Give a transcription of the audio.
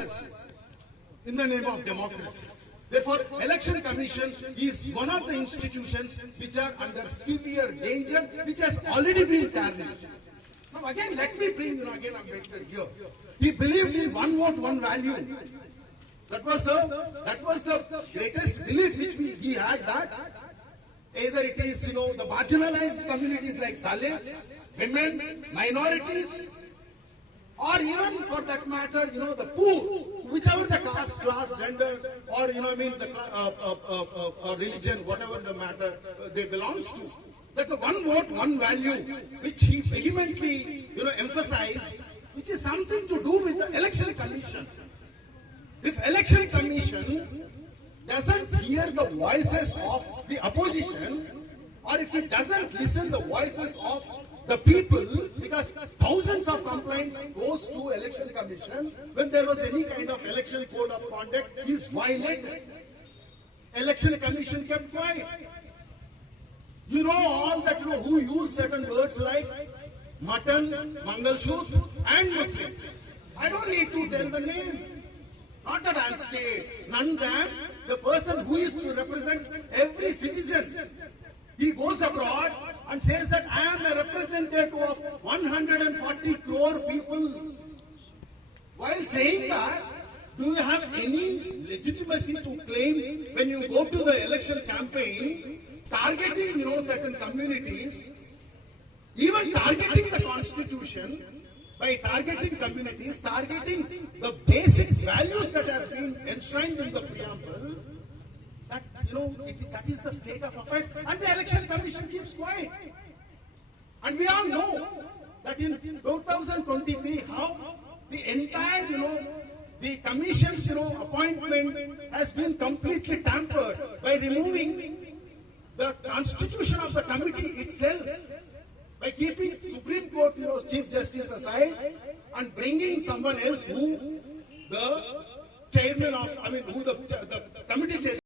us in the name of democracy. Therefore, Election Commission is one of the institutions which are under severe danger, which has already been tarnished. Now again, let me bring, again Ambedkar here. He believed in one vote, one value. That was the greatest belief which he had, that either it is, the marginalized communities like Dalits, women, minorities, or even for that matter, the poor, whichever the caste, class, gender, or the religion, whatever the matter they belongs to. That the one vote, one value, which he vehemently, emphasized, which is something to do with the Election Commission. If Election Commission doesn't hear the voices of the opposition, or if it doesn't listen the voices of the people, because thousands of complaints goes to Election Commission when there was any kind of election code of conduct is violated. Election Commission kept quiet. All that who use certain words like mutton, Mangalshoot and Muslims. I don't need to tell the name. Not that I'll stay. None than the person who is to represent every citizen. He goes abroad and says that I am a representative of 140 crore people. While saying that, do you have any legitimacy to claim when you go to the election campaign, targeting, certain communities, even targeting the constitution, by targeting communities, targeting the basic values that has been enshrined in the preamble, that, that is the state of affairs, and the Election Commission keeps quiet. And we all know that in 2023, how the entire, the commission's, appointment has been completely tampered by removing the constitution of the committee itself, by keeping Supreme Court, Chief Justice aside and bringing someone else who the chairman of, who the committee chairman